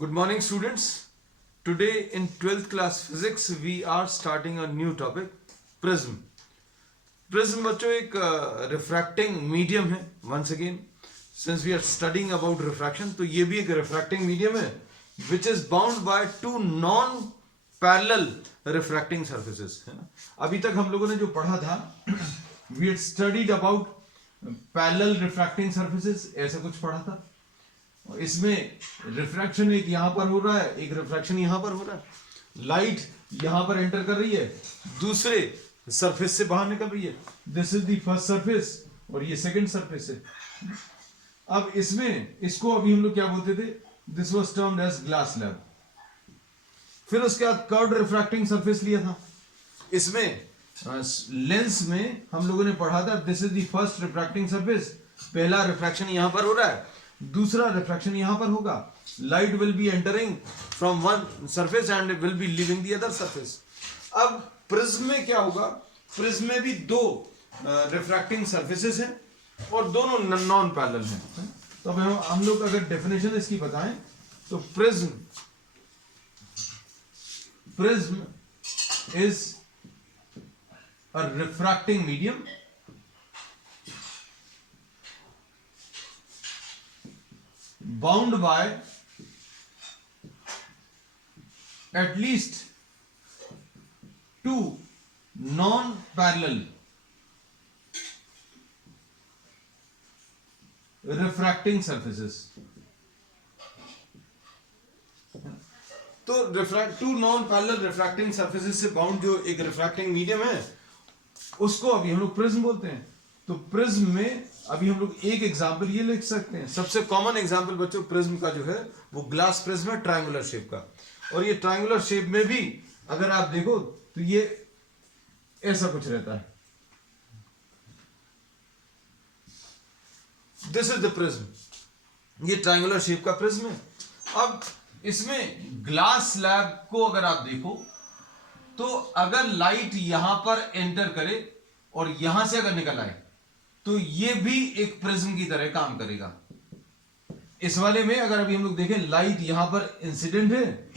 Good morning, students. Today in 12th class physics, we are starting a new topic, prism. Prism बच्चों एक refracting medium है. Once again, since we are studying about refraction, तो ये भी एक refracting medium है, which is bound by two non-parallel refracting surfaces. है ना? अभी तक हम लोगों ने जो पढ़ा था, we had studied about parallel refracting surfaces. ऐसा कुछ पढ़ा था. इसमें रिफ्रैक्शन एक यहां पर हो रहा है, एक रिफ्रैक्शन यहां पर हो रहा है. लाइट यहां पर एंटर कर रही है, दूसरे सरफेस से बाहर निकल रही है. This is the first surface और ये सेकंड सरफेस है. अब इसमें इसको अभी हम लोग क्या बोलते थे, this was termed as glass slab. फिर उसके बाद कर्व्ड रिफ्रैक्टिंग सरफेस लिया था. इसमें लेंस में हम लोगों ने पढ़ा था, this is the first refracting surface. पहला रिफ्रैक्शन यहां पर हो रहा है, दूसरा रिफ्रैक्शन यहां पर होगा. Light will be entering from one surface and will be leaving the other surface. अब प्रिज्म में क्या होगा, प्रिज्म में भी दो रिफ्रैक्टिंग सरफेसेस हैं और दोनों नॉन पैरेलल हैं. तो अब हम लोग अगर डेफिनेशन इसकी बताएं तो prism is a refracting medium bound by at least two non-parallel refracting surfaces. तो two non parallel refracting surfaces से बाउंड जो एक रिफ्रैक्टिंग मीडियम है उसको अभी हम लोग प्रिज्म बोलते हैं. तो प्रिज्म में अभी हम लोग एक एग्जांपल ये लिख सकते हैं. सबसे कॉमन एग्जांपल बच्चों प्रिज्म का जो है वो ग्लास प्रिज्म है, ट्रायंगुलर शेप का. और ये ट्रायंगुलर शेप में भी अगर आप देखो तो ये ऐसा कुछ रहता है. This is the prism. ये ट्रायंगुलर शेप का प्रिज्म है. अब इसमें ग्लास स्लैब को अगर आप देखो तो अगर लाइट यहां पर एंटर करे और यहां से अगर निकल आए तो ये भी एक प्रिज्म की तरह काम करेगा. इस वाले में अगर अभी हम लोग देखें, लाइट यहां पर इंसिडेंट है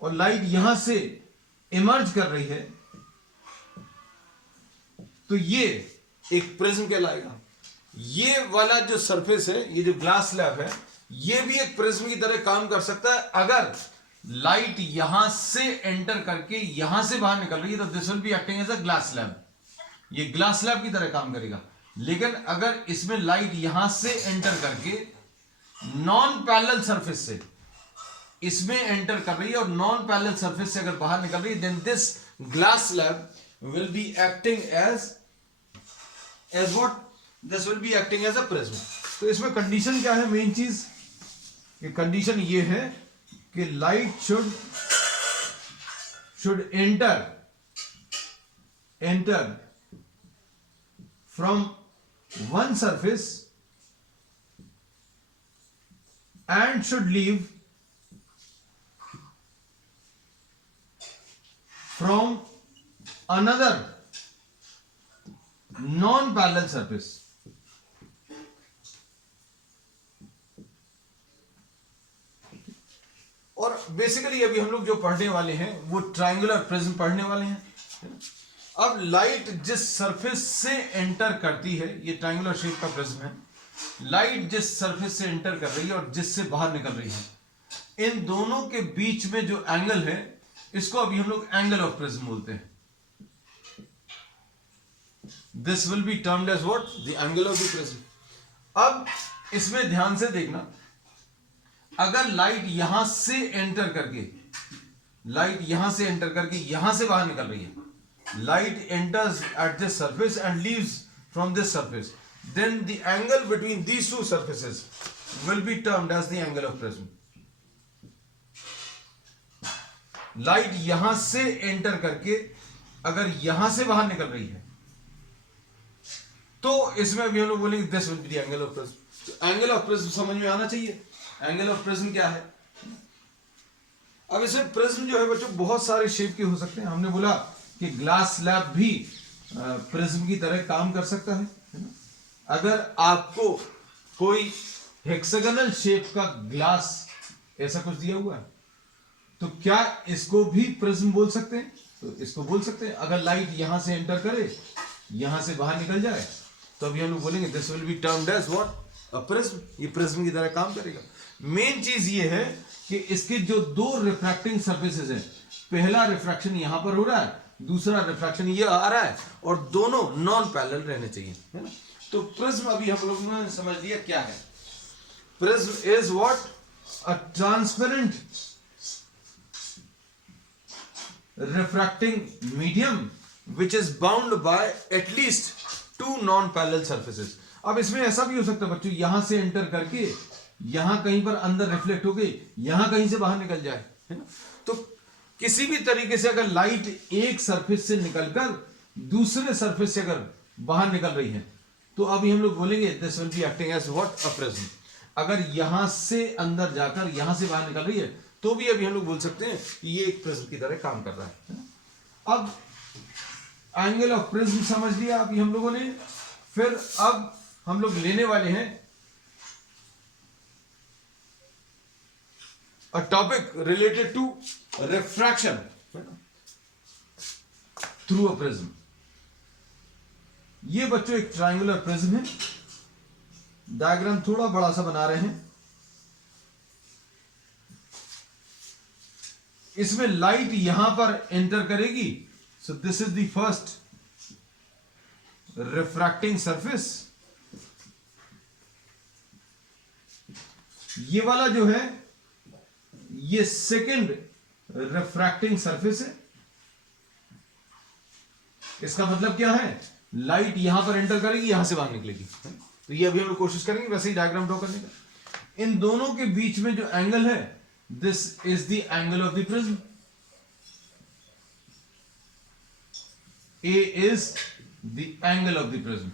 और लाइट यहां से इमर्ज कर रही है तो ये एक प्रिज्म कहलाएगा. ये वाला जो सरफेस है, ये जो ग्लास स्लैब है, ये भी एक प्रिज्म की तरह काम कर सकता है. अगर लाइट यहां से एंटर करके यहां से बाहर निकल रही है तो this will be acting as a glass slab. ये ग्लास स्लैब की तरह काम करेगा. लेकिन अगर इसमें लाइट यहां से एंटर करके नॉन पैरेलल सरफेस से इसमें एंटर कर रही है और नॉन पैरेलल सरफेस से अगर बाहर निकल रही है, then this glass slab will be acting as what, this will be acting as a prism. तो इसमें कंडीशन क्या है, मेन चीज कि कंडीशन ये है कि light should enter from one surface and should leave from another non-parallel surface. और बेसिकली अभी हम लोग जो पढ़ने वाले हैं वो ट्रायंगुलर प्रिज्म पढ़ने वाले हैं. अब लाइट जिस सरफेस से एंटर करती है, ये ट्रायंगुलर शेप का प्रिज्म है, लाइट जिस सरफेस से एंटर कर रही है और जिससे बाहर निकल रही है, इन दोनों के बीच में जो एंगल है इसको अभी हम लोग एंगल ऑफ प्रिज्म बोलते हैं. This will be termed as what, the angle of the prism. अब इसमें ध्यान से देखना, अगर लाइट यहां से एंटर करके यहां से बाहर निकल रही है, light enters at this surface and leaves from this surface, then the angle between these two surfaces will be termed as the angle of prism. Light यहां से एंटर करके अगर यहां से बाहर निकल रही है तो इसमें भी हम लोग बोलेंगे this will be the angle of prism. Angle of prism समझ में आना चाहिए. एंगल ऑफ प्रिज्म क्या है. अब इसमें प्रिज्म जो है बच्चों बहुत सारे शेप के हो सकते हैं. हमने बोला कि ग्लास स्लैब भी प्रिज्म की तरह काम कर सकता है. अगर आपको कोई हेक्सागोनल शेप का ग्लास ऐसा कुछ दिया हुआ है, तो क्या इसको भी प्रिज्म बोल सकते हैं? तो इसको बोल सकते हैं। अगर लाइट यहां से एंटर करे, यहां से बाहर निकल जाए, तो अभी हम लोग बोलेंगे this will be termed as what? A prism. ये प्रिज्म की तरह काम करेगा। मेन चीज ये है कि इसके जो दो रिफ्रैक्टिंग सर्फेसेस हैं, पहला रिफ्रैक्शन यहां पर हो रहा है, दूसरा रिफ्रैक्शन ये आ रहा है, और दोनों नॉन पैरेलल रहने चाहिए, है ना? तो प्रिज्म अभी हम लोगों ने समझ लिया क्या है। Prism is what? A transparent refracting medium which is bound by at least two non-parallel surfaces। अब इसमें ऐसा भी हो सकता है बच्चों, यहां से एंटर करके यहां कहीं पर अंदर रिफ्लेक्ट हो गई, यहां कहीं से बाहर निकल जाए, है ना? तो किसी भी तरीके से अगर लाइट एक सरफेस से निकलकर दूसरे सरफेस से अगर बाहर निकल रही है, तो अभी हम लोग बोलेंगे this will be acting as what? A prism. अगर यहां से अंदर जाकर यहां से बाहर निकल रही है, तो भी अभी हम लोग बोल सकते हैं कि ये एक प्रिज्म की तरह काम कर रहा है। अब एंगल ऑफ प्रिज्म समझ लिया अभी हम लोगों ने। फिर अब हम लोग लेने वाले हैं a topic related to refraction through a prism. ये बच्चों एक ट्रायंगुलर प्रिज्म है। डायग्राम थोड़ा बड़ा सा बना रहे हैं। इसमें लाइट यहां पर एंटर करेगी, सो this is the first refracting surface. ये वाला जो है ये सेकंड रिफ्रैक्टिंग सरफेस है। इसका मतलब क्या है? लाइट यहां पर एंटर करेगी, यहां से बाहर निकलेगी। तो ये अभी हम लोग कोशिश करेंगे वैसे ही डायग्राम ड्रॉ करने का। इन दोनों के बीच में जो एंगल है, this is the angle of the prism. A is the angle of the prism.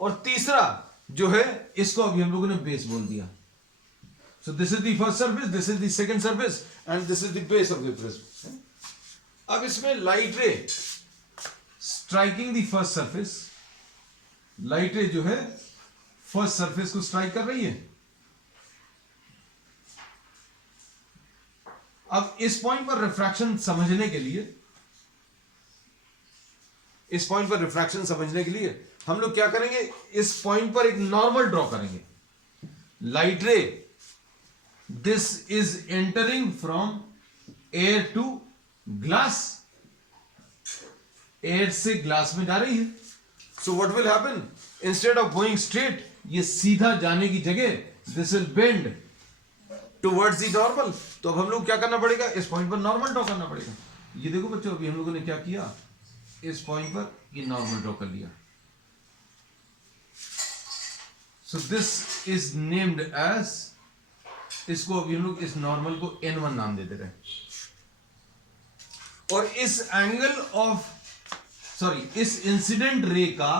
और तीसरा जो है, इसको अभी हम लोगों ने बेस बोल दिया। So this is the first surface, this is the second surface, and this is the base of the prism. अब इसमें लाइट रे striking the first surface, light रे जो है फर्स्ट सरफेस को स्ट्राइक कर रही है। अब इस पॉइंट पर रिफ्रैक्शन समझने के लिए, इस पॉइंट पर रिफ्रैक्शन समझने के लिए हम लोग क्या करेंगे? इस पॉइंट पर एक नॉर्मल ड्रॉ करेंगे। Light ray, this is entering from air to glass, air से ग्लास में जा रही है। So what will happen? Instead of going straight, ये सीधा जाने की जगह this will bend towards the normal. तो अब हम लोग क्या करना पड़ेगा? इस पॉइंट पर नॉर्मल ड्रॉ करना पड़ेगा। ये देखो बच्चों, अभी हम लोगों ने क्या किया, इस पॉइंट पर ये नॉर्मल ड्रॉ कर लिया। So this is named as, इसको अभी हम लोग इस नॉर्मल को n1 नाम दे दे रहे हैं। और इस एंगल ऑफ, सॉरी, इस इंसिडेंट रे का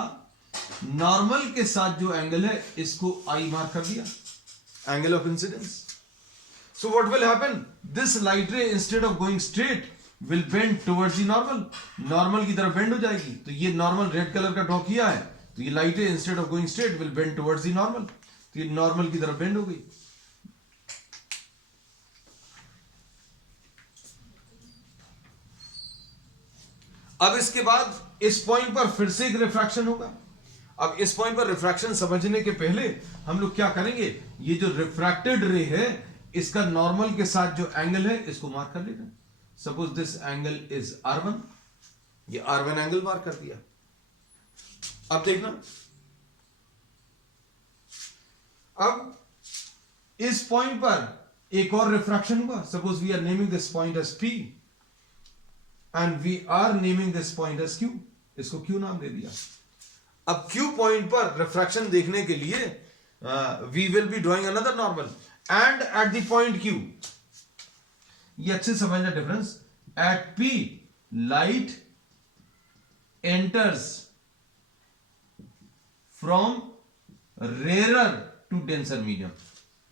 नॉर्मल के साथ जो एंगल है, इसको I मार्क कर दिया, angle of incidence. So what will happen? This light ray instead of going straight will bend towards the normal, normal की तरफ बेंड हो जाएगी। तो ये नॉर्मल रेड कलर का ड्रॉ किया है, तो ये light ray instead of going straight will bend towards the normal, तो ये नॉर्मल की तरफ बेंड हो गई। अब इसके बाद इस पॉइंट पर फिर से एक रिफ्रैक्शन होगा। अब इस पॉइंट पर रिफ्रैक्शन समझने के पहले हम लोग क्या करेंगे? ये जो रिफ्रैक्टेड रे है, इसका नॉर्मल के साथ जो एंगल है, इसको मार्क कर लेते हैं। Suppose this angle is R1, ये R1 एंगल मार्क कर दिया। अब देखना, अब इस पॉइंट पर एक और रिफ्रैक्शन हुआ। Suppose we are naming this point as P and we are naming this point as Q, इसको Q नाम दे दिया। अब Q पॉइंट पर रिफ्रैक्शन देखने के लिए we will be drawing another normal and at the point Q, ये अच्छे समझना difference. at P light enters from rarer to denser medium।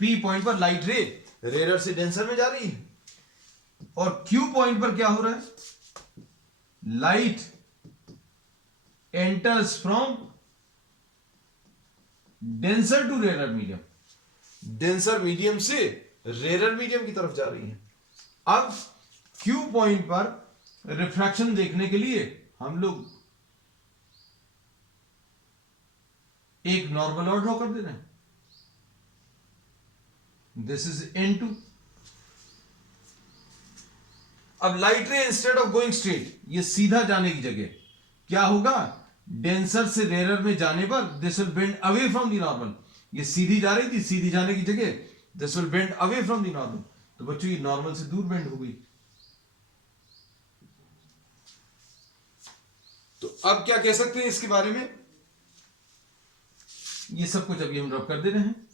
P point पर लाइट रे रेयर से डेंसर में जा रही है, और Q पॉइंट पर क्या हो रहा है? Light enters from denser to rarer medium, denser medium से रेरर मीडियम की तरफ जा रही है। अब Q पॉइंट पर रिफ्रैक्शन देखने के लिए हम लोग एक नॉर्मल और ड्रॉ कर दे रहे हैं। This is N2। अब light ray instead of going straight, ये सीधा जाने की जगह क्या होगा, डेंसर से रेरर में जाने पर this will bend away from the normal. ये सीधी जा रही थी, सीधी जाने की जगह this will bend away from the normal. तो बच्चों ये नॉर्मल से दूर बेंड हो गई। तो अब क्या कह सकते हैं इसके बारे में, ये सब कुछ अभी हम रब कर दे रहे हैं।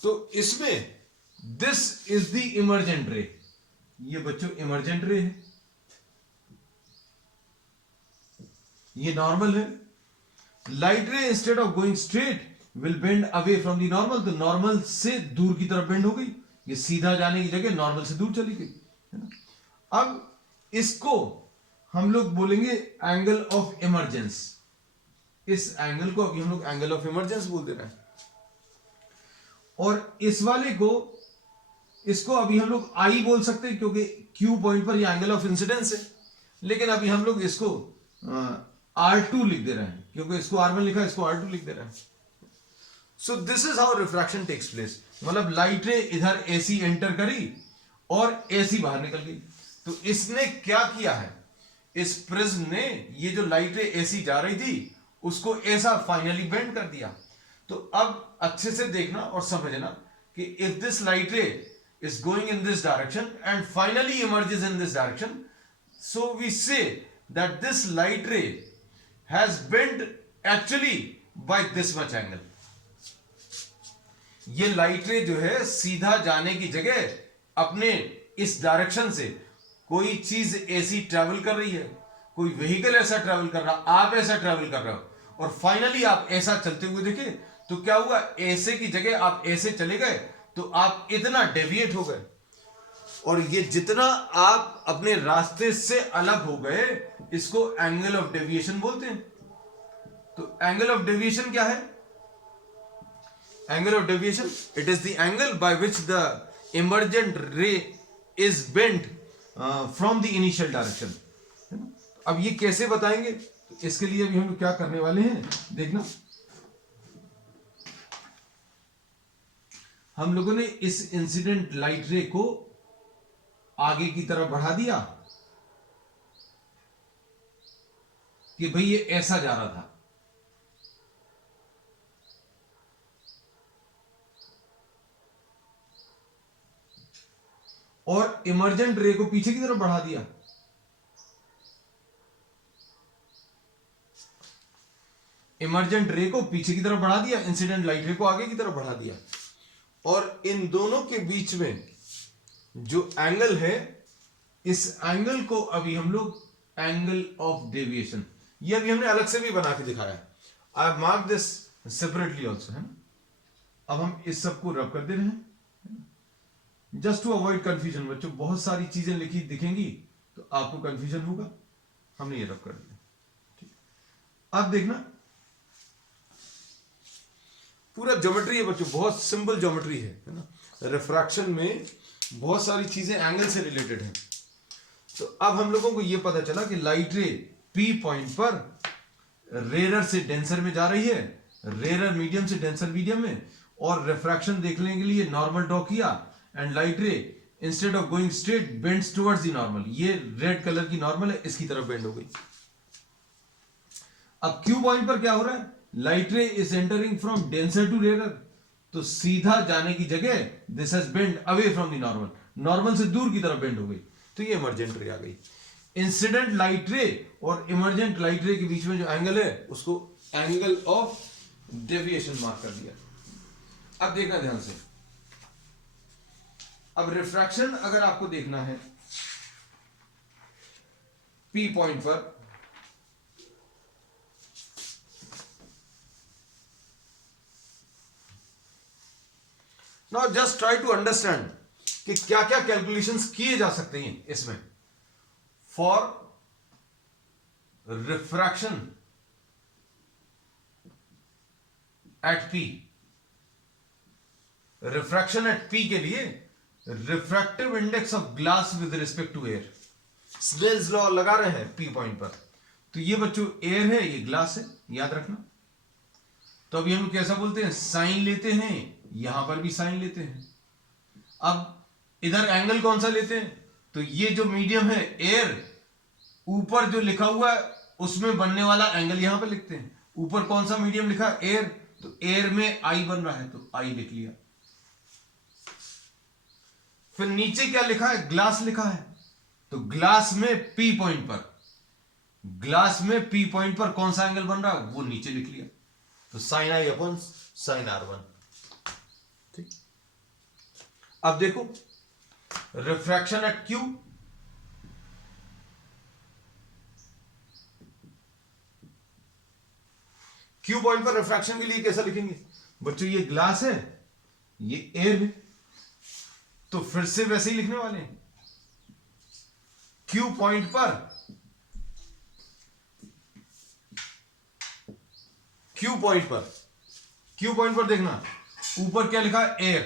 तो इसमें दिस इज द इमर्जेंट रे, ये बच्चों इमर्जेंट रे है, ये नॉर्मल है। Light ray instead of going straight will bend away from the normal, तो नॉर्मल से दूर की तरफ बेंड हो गई, ये सीधा जाने की जगह नॉर्मल से दूर चली गई, है ना। अब इसको हम लोग बोलेंगे एंगल ऑफ इमरजेंस। इस एंगल को अभी हम लोग एंगल ऑफ इमरजेंस बोल दे रहे हैं। और इस वाले को, इसको अभी हम लोग आई बोल सकते हैं क्योंकि क्यू पॉइंट पर ये एंगल ऑफ इंसिडेंस है, लेकिन अभी हम लोग इसको R2 लिख दे रहे हैं, क्योंकि इसको R1 लिखा है, इसको R2 लिख दे रहे हैं। So this is how refraction takes place. मतलब लाइट रे इधर AC एंटर करी और AC बाहर निकल गई। तो इसने क्या किया है, इस प्रिज्म ने ये जो लाइट रे AC जा रही थी उसको ऐसा फाइनली बेंड कर दिया। तो अब अच्छे से देखना और समझना कि इफ दिस लाइट रे is going in this direction and finally emerges in this direction, so we say that this light ray has bent actually by this much angle. ये लाइट रे जो है सीधा जाने की जगह अपने इस डायरेक्शन से कोई चीज ऐसी ट्रैवल कर रही है, कोई व्हीकल ऐसा ट्रैवल कर रहा, आप ऐसा ट्रैवल कर रहे हो और फाइनली आप ऐसा चलते हुए देखे, तो क्या हुआ, ऐसे की जगह आप ऐसे चले गए तो आप इतना डेविएट हो गए, और ये जितना आप अपने रास्ते से अलग हो गए इसको एंगल ऑफ डेविएशन बोलते हैं। तो एंगल ऑफ डेविएशन क्या है, angle of deviation it is the angle by which the emergent रे is bent from the initial direction. अब ये कैसे बताएंगे, तो इसके लिए भी हम लोग क्या करने वाले हैं देखना। हम लोगों ने इस इंसिडेंट लाइट रे को आगे की तरफ बढ़ा दिया कि भाई ये ऐसा जा रहा था, और इमर्जेंट रे को पीछे की तरफ बढ़ा दिया। इमर्जेंट रे को पीछे की तरफ बढ़ा दिया, इंसिडेंट लाइट रे को आगे की तरफ बढ़ा दिया, और इन दोनों के बीच में जो एंगल है, इस एंगल को अभी हम लोग एंगल ऑफ डेविएशन, ये अभी हमने अलग से भी बना के दिखाया है। I mark this separately also, है ना। अब हम इस सब को रब कर दे रहे हैं जस्ट टू अवॉइड कंफ्यूजन। बच्चों बहुत सारी चीजें लिखी दिखेंगी तो आपको कंफ्यूजन होगा, हमने ये रब कर दिया, ठीक। अब देखना पूरा ज्योमेट्री है बच्चों, बहुत सिंपल ज्योमेट्री है ना। रिफ्रैक्शन में बहुत सारी चीजें एंगल से रिलेटेड हैं। तो अब हम लोगों को यह पता चला कि लाइट रे P पॉइंट पर रेरर से डेंसर में जा रही है, रेरर मीडियम से डेंसर मीडियम में, और रिफ्रैक्शन देखने के लिए नॉर्मल ड्रॉ किया, and light ray instead of going straight bends towards the normal. ये रेड कलर की नॉर्मल है, इसकी तरफ बेंड हो गई। अब Q पॉइंट पर क्या हो रहा है, light ray is entering from denser to rarer, तो सीधा जाने की जगह this has bend away from the normal, normal से दूर की तरफ बेंड हो गई, तो ये इमर्जेंट रे आ गई। इंसिडेंट लाइट रे और इमर्जेंट लाइट रे के बीच में जो एंगल है उसको एंगल ऑफ डेविएशन मार्क कर दिया। अब देखना ध्यान से, अब रिफ्रैक्शन अगर आपको देखना है P पॉइंट पर, now just try to understand कि क्या क्या कैलकुलेशंस किए जा सकते हैं इसमें for refraction at P. Refraction at P के लिए refractive index of glass with respect to air, Snell's law लगा रहे हैं पी पॉइंट पर। तो ये बच्चों एयर है, ये ग्लास है, याद रखना। तो अभी हम कैसा बोलते हैं, साइन लेते हैं, यहां पर भी साइन लेते हैं। अब इधर एंगल कौन सा लेते हैं, तो ये जो मीडियम है एयर, ऊपर जो लिखा हुआ है उसमें बनने वाला एंगल यहां पर लिखते हैं। ऊपर कौन सा मीडियम लिखा है, एयर, तो एयर में आई बन रहा है तो आई लिख लिया। फिर नीचे क्या लिखा है, ग्लास लिखा है, तो ग्लास में पी पॉइंट पर, ग्लास में पी पॉइंट पर कौन सा एंगल बन रहा है वो नीचे लिख लिया, तो साइन आई अपॉन साइन R1। ठीक, अब देखो refraction at Q, Q point पर रिफ्रैक्शन के लिए कैसा लिखेंगे बच्चों, ये ग्लास है, ये एयर है, तो फिर से वैसे ही लिखने वाले हैं। क्यू पॉइंट पर, क्यू पॉइंट पर, क्यू पॉइंट पर देखना ऊपर क्या लिखा है, एयर,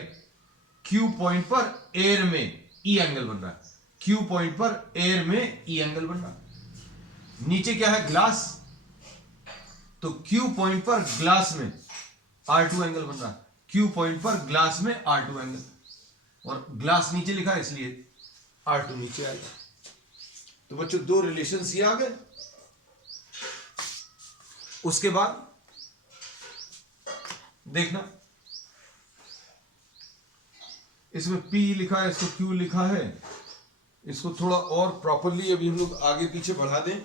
क्यू पॉइंट पर एयर में ई एंगल बन रहा है, क्यू पॉइंट पर एयर में ई एंगल बन रहा है। नीचे क्या है, ग्लास, तो क्यू पॉइंट पर ग्लास में R2 एंगल बन रहा है, क्यू पॉइंट पर ग्लास में R2 एंगल, और ग्लास नीचे लिखा है इसलिए R2 नीचे आएगा। तो बच्चों दो रिलेशंस ये आ गए। उसके बाद देखना इसमें P लिखा है, इसको Q लिखा है, इसको थोड़ा और प्रॉपरली अभी हम लोग आगे पीछे बढ़ा दें।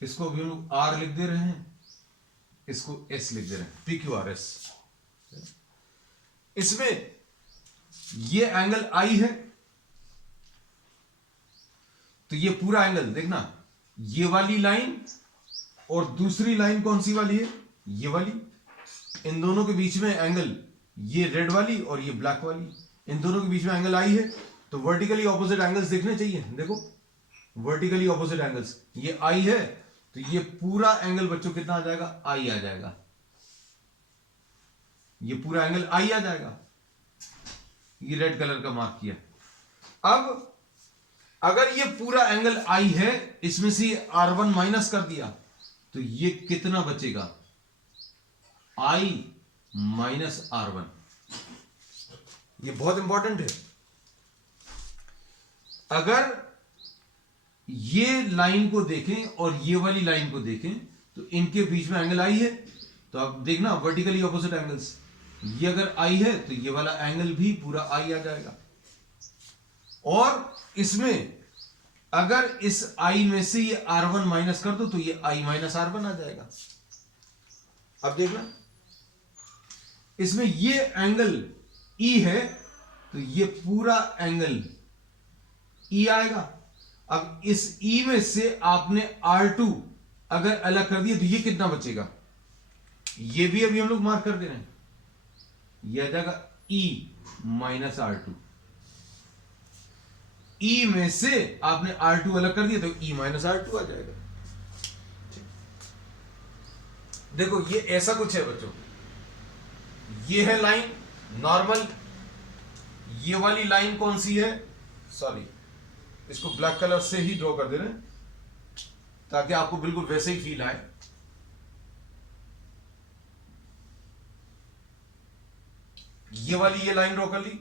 इसको अभी हम लोग R लिख दे रहे हैं, इसको S लिख दे रहे हैं, PQRS। इसमें ये एंगल I है, तो ये पूरा एंगल देखना, ये वाली लाइन और दूसरी लाइन कौन सी वाली है, ये वाली, इन दोनों के बीच में एंगल, ये रेड वाली और ये ब्लैक वाली, इन दोनों के बीच में एंगल आई है, तो वर्टिकली ऑपोजिट एंगल्स देखने चाहिए। देखो वर्टिकली ऑपोजिट एंगल्स, ये आई है, तो ये पूरा एंगल बच्चों कितना आ जाएगा, आई आ जाएगा, ये पूरा एंगल आई आ जाएगा, ये रेड कलर का मार्क किया। अब अगर ये पूरा एंगल आई है, इसमें से R1 माइनस कर दिया, तो ये कितना बचेगा, I माइनस R1। ये बहुत इंपॉर्टेंट है। अगर ये लाइन को देखें और ये वाली लाइन को देखें, तो इनके बीच में एंगल आई है, तो अब देखना वर्टिकली ऑपोजिट एंगल्स, ये अगर आई है तो ये वाला एंगल भी पूरा आई आ जाएगा। और इसमें अगर इस I में से ये R1 माइनस कर दो तो ये I माइनस R1 आ जाएगा। अब देखना इसमें ये एंगल E है, तो ये पूरा एंगल E आएगा। अब इस E में से आपने R2 अगर अलग कर दिया तो ये कितना बचेगा, ये भी अभी हम लोग मार्क कर दे रहे हैं, यह आ जाएगा E माइनस R2। E में से आपने R2 अलग कर दिया तो E माइनस R2 आ जाएगा। देखो ये ऐसा कुछ है बच्चों, ये है लाइन नॉर्मल, ये वाली लाइन कौन सी है, सॉरी इसको ब्लैक कलर से ही ड्रॉ कर दे रहे हैं ताकि आपको बिल्कुल वैसे ही फील आए। ये वाली ये लाइन ड्रॉ कर ली,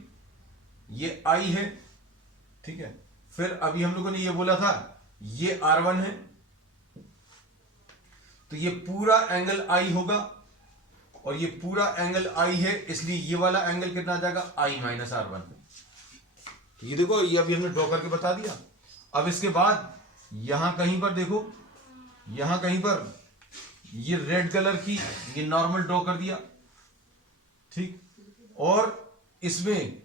ये I है, ठीक है। फिर अभी हम लोगों ने ये बोला था ये R1 है, तो ये पूरा एंगल I होगा और ये पूरा एंगल I है, इसलिए ये वाला एंगल कितना आ जाएगा, I माइनस R1। ये देखो ये अभी हमने ड्रॉ करके बता दिया। अब इसके बाद यहां कहीं पर देखो, यहां कहीं पर ये रेड कलर की ये नॉर्मल ड्रॉ कर दिया, ठीक। और इसमें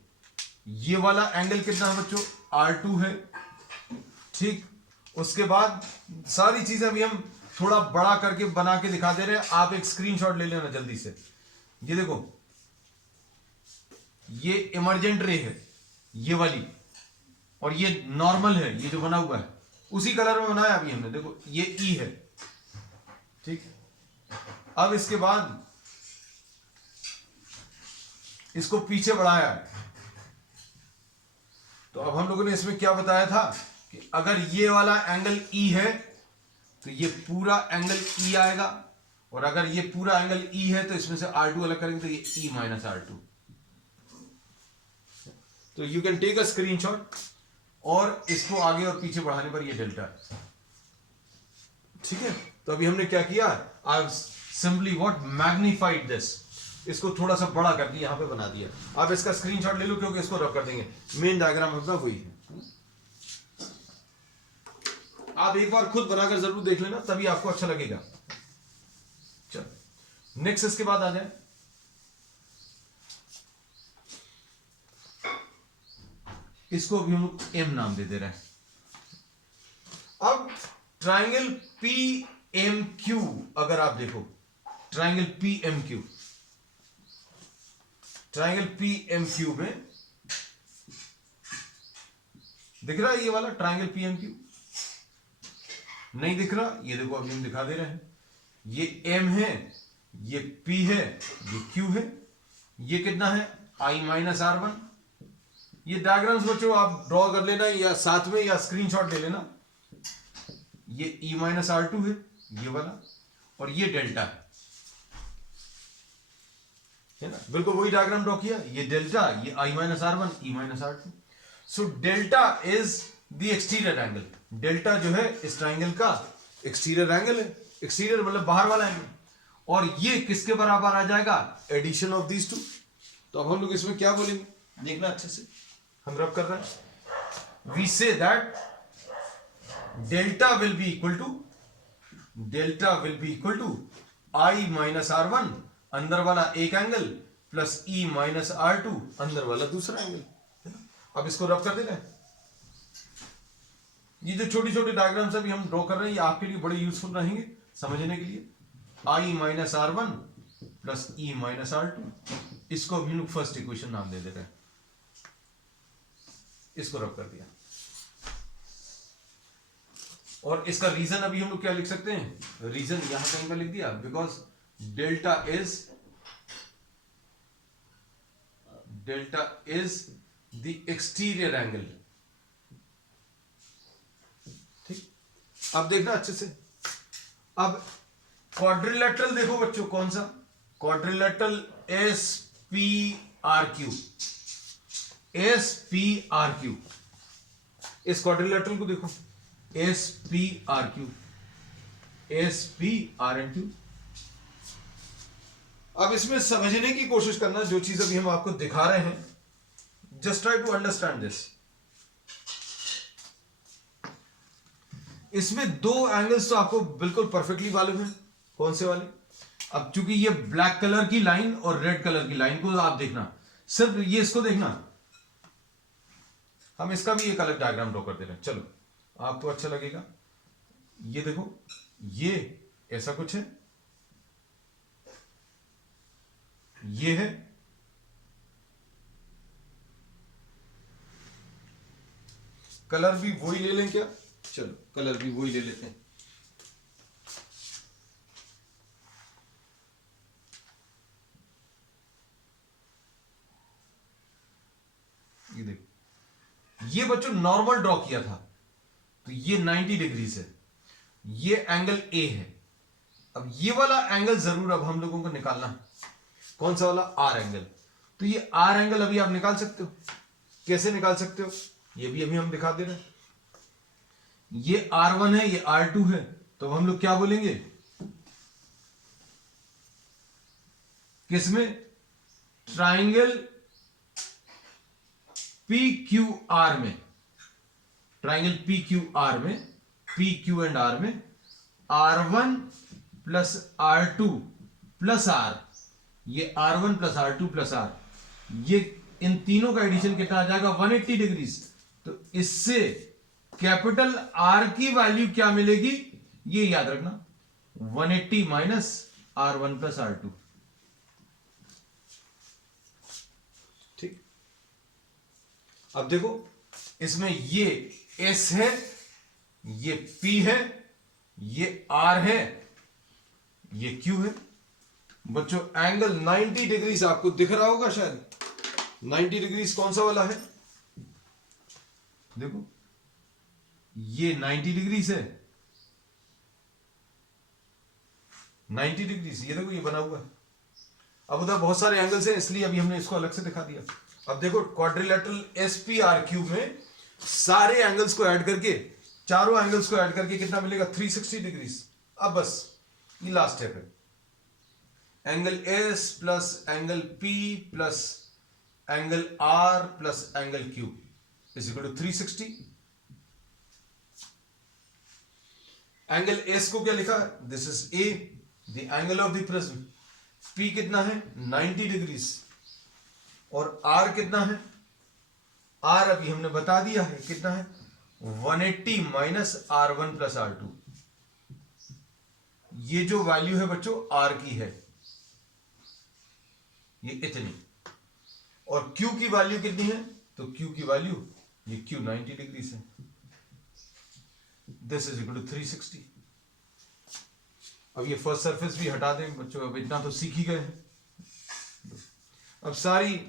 ये वाला एंगल कितना है बच्चों, R2 है, ठीक। उसके बाद सारी चीजें अभी हम थोड़ा बड़ा करके बना के दिखा दे रहे हैं, आप एक स्क्रीनशॉट ले लेना जल्दी से। ये देखो, ये इमरजेंट रे है ये वाली, और ये नॉर्मल है ये जो बना हुआ है, उसी कलर में बनाया अभी हमने। देखो ये ई है, ठीक। अब इसके बाद इसको पीछे बढ़ाया है, तो अब हम लोगों ने इसमें क्या बताया था कि अगर ये वाला एंगल ई है तो ये पूरा एंगल ई आएगा, और अगर ये पूरा एंगल ई है तो इसमें से R2 अलग करेंगे तो ये E माइनस R2। तो you can take a screenshot, और इसको आगे और पीछे बढ़ाने पर ये डेल्टा है, ठीक है। तो अभी हमने क्या किया, I simply what magnified this, इसको थोड़ा सा बड़ा करके यहां पे बना दिया। आप इसका स्क्रीनशॉट ले लो क्योंकि इसको रब कर देंगे, मेन डायग्राम अपना वही है। आप एक बार खुद बनाकर जरूर देख लेना, तभी आपको अच्छा लगेगा। चलो नेक्स्ट इसके बाद आ जाए, इसको भी हम लोग एम नाम दे दे रहे हैं। अब ट्राइंगल पी एम क्यू, अगर आप देखो triangle P M Q, triangle P M Q में दिख रहा है ये वाला ट्राइंगल पी एम क्यू? नहीं दिख रहा? ये देखो अभी हम दिखा दे रहे हैं, ये एम है, ये पी है, ये क्यू है, ये कितना है आई माइनस R1। ये डायग्राम्स बच्चों आप ड्रॉ कर लेना या साथ में, या स्क्रीनशॉट ले लेना। ये E माइनस R2 है ये वाला, और ये डेल्टा है ना, बिल्कुल वही डायग्राम ड्रॉ किया। ये डेल्टा, ये I minus R1, E minus R2। So delta is the exterior angle. Delta जो है इस ट्राइंगल का एक्सटीरियर एंगल है, एक्सटीरियर मतलब बाहर वाला एंगल, और ये किसके बराबर आ जाएगा, एडिशन ऑफ दीज टू। तो अब हम लोग इसमें क्या बोलेंगे, देखना अच्छे से, हम रब कर रहे हैं। We say that delta will be equal to I minus R1 अंदर वाला एक angle plus E minus R2 अंदर वाला दूसरा एंगल। अब इसको रब कर देना है। ये जो छोटी छोटी डायग्राम्स अभी हम ड्रॉ कर रहे हैं, ये आपके लिए बड़े यूजफुल रहेंगे समझने के लिए। I minus R1 plus E minus R2, इसको हम लोग फर्स्ट इक्वेशन नाम दे देते हैं। इसको रब कर दिया, और इसका रीजन अभी हम लोग क्या लिख सकते हैं, रीजन यहां कहीं पर लिख दिया, because delta is the exterior angle. ठीक, अब देखना अच्छे से। अब क्वाड्रिलेटरल देखो बच्चों, कौन सा क्वाड्रिलेटरल, SPRQ, SPRQ। इस क्वाड्रिलेटरल को देखो, SPRQ, SPRQ। अब इसमें समझने की कोशिश करना, जो चीज अभी हम आपको दिखा रहे हैं, just try to understand this. इसमें दो एंगल्स तो आपको बिल्कुल परफेक्टली मालूम है, कौन से वाले। अब चूंकि ये ब्लैक कलर की लाइन और रेड कलर की लाइन को आप देखना, सिर्फ ये इसको देखना। हम इसका भी एक अलग डायग्राम ड्रॉ कर दे रहे हैं, चलो आपको अच्छा लगेगा। ये देखो, ये ऐसा कुछ है, ये है, कलर भी वही ले लें क्या, चलो कलर भी वही ले लेते हैं। ये देखो, ये बच्चों नॉर्मल ड्रॉ किया था, तो ये 90 डिग्रीज है, ये एंगल ए है। अब ये वाला एंगल जरूर अब हम लोगों को निकालना है, कौन सा वाला, आर एंगल। तो ये आर एंगल अभी आप निकाल सकते हो, कैसे निकाल सकते हो, ये भी अभी हम दिखा दे रहे हैं। ये R1 है, ये R2 है, तो हम लोग क्या बोलेंगे, किसमें, ट्राइंगल PQR में, ट्राइंगल PQR में, PQ एंड R में R1 plus R2 plus R, ये R1 plus R2 plus R, ये इन तीनों का एडिशन कितना आ जाएगा, 180 डिग्रीज। तो इससे कैपिटल आर की वैल्यू क्या मिलेगी, ये याद रखना, 180 माइनस R1 प्लस R2। ठीक, अब देखो इसमें ये S है, ये P है, ये R है, ये Q है। बच्चों एंगल 90 डिग्री आपको दिख रहा होगा शायद, 90 डिग्री कौन सा वाला है, देखो ये 90 डिग्री है, 90 डिग्री, ये देखो ये बना हुआ है। अब उधर बहुत सारे एंगल्स हैं इसलिए अभी हमने इसको अलग से दिखा दिया। अब देखो क्वाड्रिलेटरल एसपीआर क्यूब में सारे एंगल्स को ऐड करके, चारों एंगल्स को ऐड करके कितना मिलेगा, 360 डिग्री। अब बस ये लास्ट स्टेप है, angle S plus angle P plus angle R plus angle Q is equal to 360। Angle S को क्या लिखा, this is A, the angle of the prism. P कितना है, 90 डिग्री, और आर कितना है, आर अभी हमने बता दिया है कितना है, 180 माइनस R1 प्लस R2। ये जो वैल्यू है बच्चों आर की है, ये इतनी, और क्यू की वैल्यू कितनी है, तो क्यू की वैल्यू ये क्यू 90 डिग्री है, दिस इज इक्वल टू 360। अब ये फर्स्ट सरफेस भी हटा दें बच्चों, अब इतना तो सीख ही गए हैं, अब सारी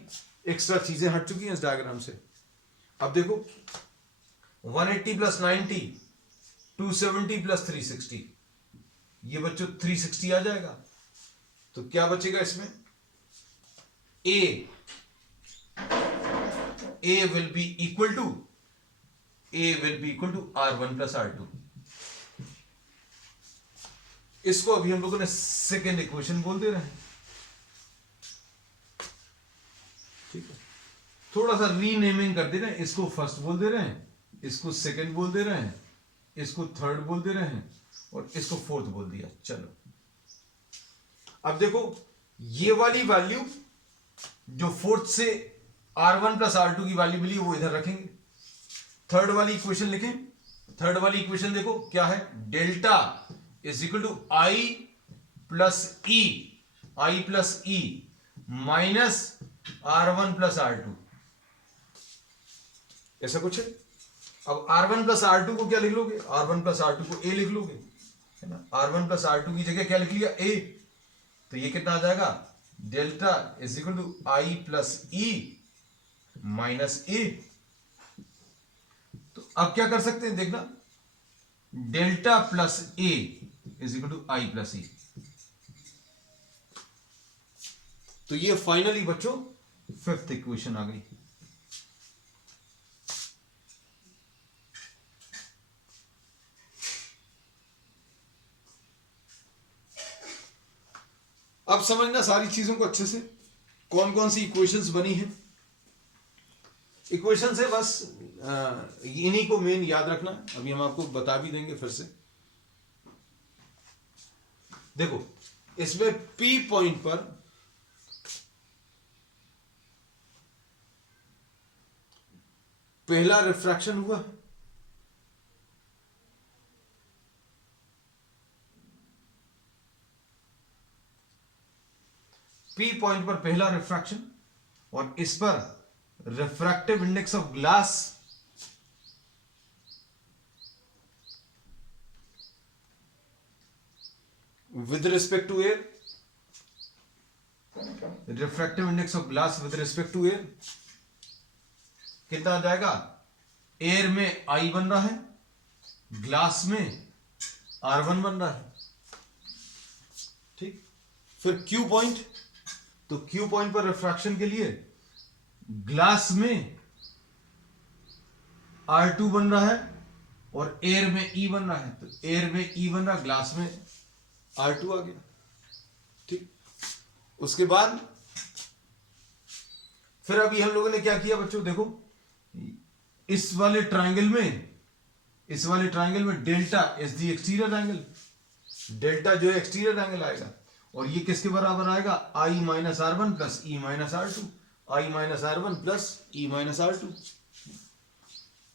एक्स्ट्रा चीजें हट चुकी हैं इस डायग्राम से। अब देखो 180 प्लस 90 270 प्लस 360, ये बच्चों 360 आ जाएगा, तो क्या बचेगा इसमें, A will be equal to R1 plus R2। इसको अभी हम लोगों ने सेकेंड इक्वेशन बोल दे रहे हैं। ठीक है, थोड़ा सा रीनेमिंग कर दे रहे हैं, इसको फर्स्ट बोल दे रहे हैं, इसको सेकेंड बोल दे रहे हैं, इसको थर्ड बोल दे रहे हैं, और इसको फोर्थ बोल दिया। चलो अब देखो ये वाली वैल्यू जो फोर्थ से R1 प्लस R2 की वैल्यू मिली वो इधर रखेंगे। थर्ड वाली इक्वेशन लिखें, थर्ड वाली इक्वेशन देखो क्या है, delta is equal to I plus E minus R1 plus R2, ऐसा कुछ है। अब R1 प्लस R2 को क्या लिख लोगे, R1 प्लस R2 को A लिख लोगे, है ना, R1 प्लस R2 की जगह क्या लिख लिया, A, तो ये कितना आ जाएगा, delta is equal to I plus E minus A. तो अब क्या कर सकते हैं देखना, delta plus A is equal to I plus E. तो ये फाइनली बच्चों फिफ्थ इक्वेशन आ गई। अब समझना सारी चीजों को अच्छे से, कौन कौन सी इक्वेशंस बनी हैं। इक्वेशन से बस इन्हीं को मेन याद रखना, अभी हम आपको बता भी देंगे फिर से। देखो इसमें P पॉइंट पर पहला रिफ्रैक्शन हुआ, P पॉइंट पर पहला रिफ्रैक्शन, और इस पर refractive index of glass with respect to air, refractive index of glass with respect to air कितना आ जाएगा, एयर में I बन रहा है, ग्लास में R1 बन रहा है। ठीक, फिर Q पॉइंट, तो Q पॉइंट पर रिफ्रैक्शन के लिए ग्लास में R2 बन रहा है और एयर में E बन रहा है, तो एयर में E बन रहा, ग्लास में R2 आ गया। ठीक, उसके बाद फिर अभी हम लोगों ने क्या किया बच्चों, देखो इस वाले ट्रायंगल में delta is the exterior angle, delta जो है एक्सटीरियर एंगल आएगा, और ये किसके बराबर आएगा, I minus R1 plus E minus R2, I minus R1 plus E minus R2।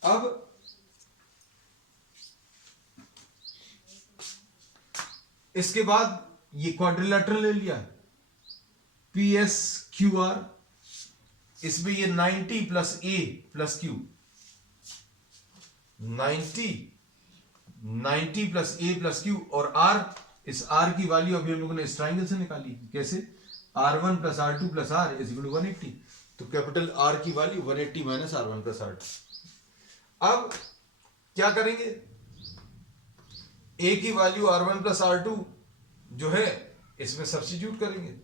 अब इसके बाद ये क्वाड्रिलेटरल ले लिया, पी एस क्यू आर, इसमें ये 90 प्लस ए प्लस क्यू, 90 प्लस ए प्लस क्यू, और आर, इस आर की वैल्यू अभी हम लोगों ने इस ट्राइंगल से निकाली, कैसे, R1 plus R2 plus R is equal to 180, तो कैपिटल R की value 180 minus R1 plus R2। अब क्या करेंगे, A की वैल्यू R1 प्लस R2 जो है इसमें सब्स्टिट्यूट करेंगे,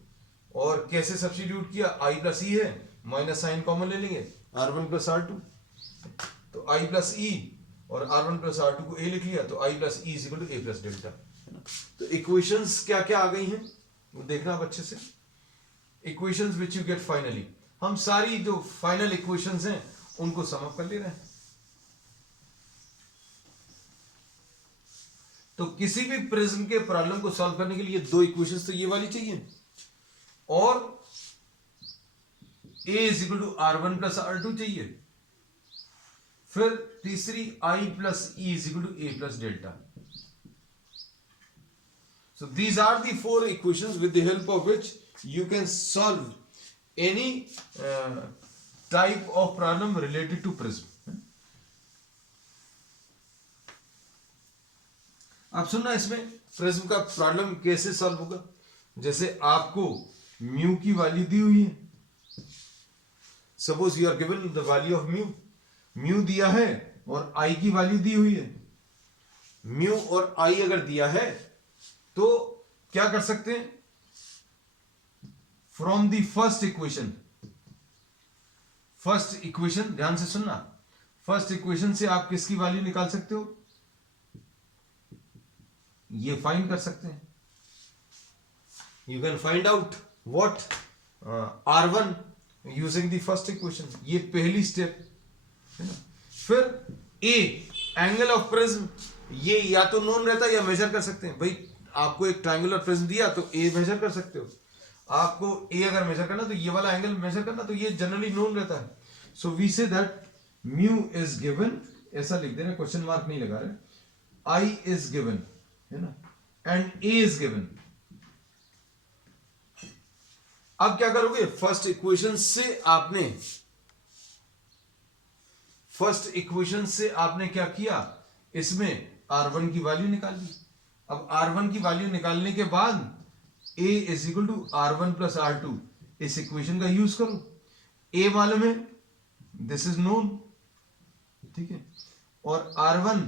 और कैसे सब्स्टिट्यूट किया, I प्लस ई है, माइनस साइन कॉमन ले लेंगे, R1 प्लस R2, तो I प्लस ई और R1 प्लस R2 को A लिख लिया, तो I plus E is equal to A plus delta. तो इक्वेशंस क्या क्या आ गई हैं वो देखना आप अच्छे से, equations which you get finally, हम सारी जो फाइनल इक्वेशंस हैं उनको सम अप कर ले रहे हैं। तो किसी भी प्रिज्म के प्रॉब्लम को सॉल्व करने के लिए दो इक्वेशंस तो ये वाली चाहिए, और a is equal to R1 plus R2 चाहिए, फिर तीसरी I plus E is equal to A plus delta. So these are the four equations with the help of which you can solve any type of problem related to prism. अब सुनना, इसमें prism का problem कैसे solve होगा। जैसे आपको mu की value दी हुई है, suppose you are given the value of mu, mu दिया है और आई की वैल्यू दी हुई है। म्यू और आई अगर दिया है तो क्या कर सकते हैं, from the first equation, first equation ध्यान से सुनना, फर्स्ट इक्वेशन से आप किसकी वैल्यू निकाल सकते हो, ये फाइंड कर सकते हैं। You can find out what R1 using the first equation, ये पहली स्टेप है ना। फिर ए एंगल ऑफ प्रिज्म, ये या तो नोन रहता है या मेजर कर सकते हैं। भाई आपको एक ट्रायंगुलर प्रिज्म दिया तो ए मेजर कर सकते हो, आपको ए अगर मेजर करना तो ये वाला एंगल मेजर करना, तो ये जनरली नोन रहता है। So we say that mu is given, ऐसा लिख देना, क्वेश्चन मार्क नहीं लगा रहे, आई इज गिवन है ना, एंड ए इज गिवन। अब क्या करोगे, फर्स्ट इक्वेशन से आपने क्या किया, इसमें R1 की वैल्यू निकाल ली। अब R1 की वैल्यू निकालने के बाद A is equal to R1 plus R2, इस इक्वेशन का यूज करो। A मालूम है, दिस इज नोन, ठीक है, और R1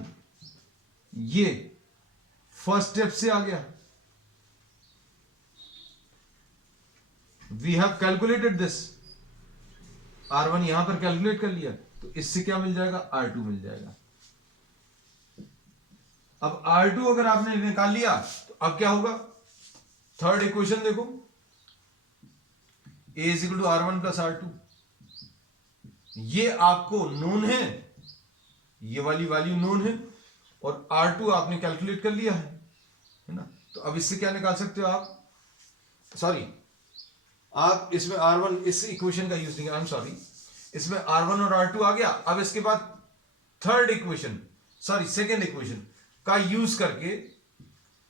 ये फर्स्ट स्टेप से आ गया, we have calculated this, R1 यहां पर कैलकुलेट कर लिया, तो इससे क्या मिल जाएगा, R2 मिल जाएगा। अब R2 अगर आपने निकाल लिया तो अब क्या होगा, थर्ड इक्वेशन देखो, A is equal to R1 plus R2, ये आपको नोन है, ये वाली वैल्यू नोन है, और R2 आपने कैलकुलेट कर लिया है ना। तो अब इससे क्या निकाल सकते हो आप, सॉरी आप इसमें R1, इस इक्वेशन का यूज नहीं, आई एम सॉरी, इसमें R1 और R2 आ गया। अब इसके बाद third equation, sorry second equation का यूज करके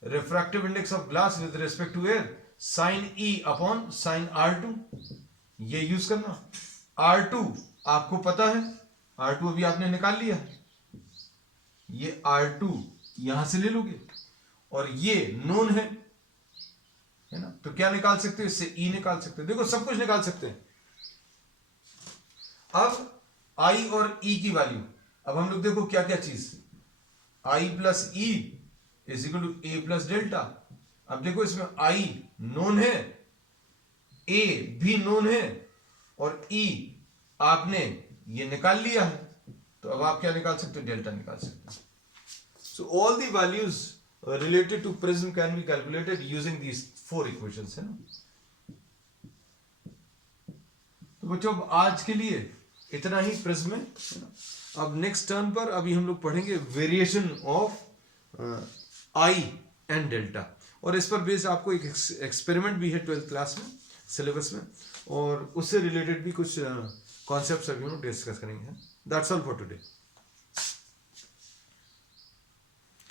refractive index of glass with respect to air, sine E upon sine R2, ये यूज करना। R2 आपको पता है, R2 अभी आपने निकाल लिया, ये R2 यहां से ले लोगे, और ये नोन है ना, तो क्या निकाल सकते हो, इससे E निकाल सकते हो। देखो सब कुछ निकाल सकते हैं। अब I और E की वैल्यू, अब हम लोग देखो क्या क्या चीज, I plus E is equal to A plus delta. अब देखो इसमें I नोन है, A भी नोन है, और E आपने ये निकाल लिया है, तो अब आप क्या निकाल सकते हो, डेल्टा निकाल सकते हो। So all the values related to prism can be calculated using these four equations, है ना। तो बच्चों अब आज के लिए इतना ही प्रिज्म में, है ना। अब नेक्स्ट टर्न पर अभी हम लोग पढ़ेंगे variation of I and delta, और इस पर बेस्ड आपको एक एक्सपेरिमेंट भी है 12th क्लास में सिलेबस में, और उससे रिलेटेड भी कुछ कॉन्सेप्ट्स अभी हम लोग डिस्कस करेंगे। That's all for today.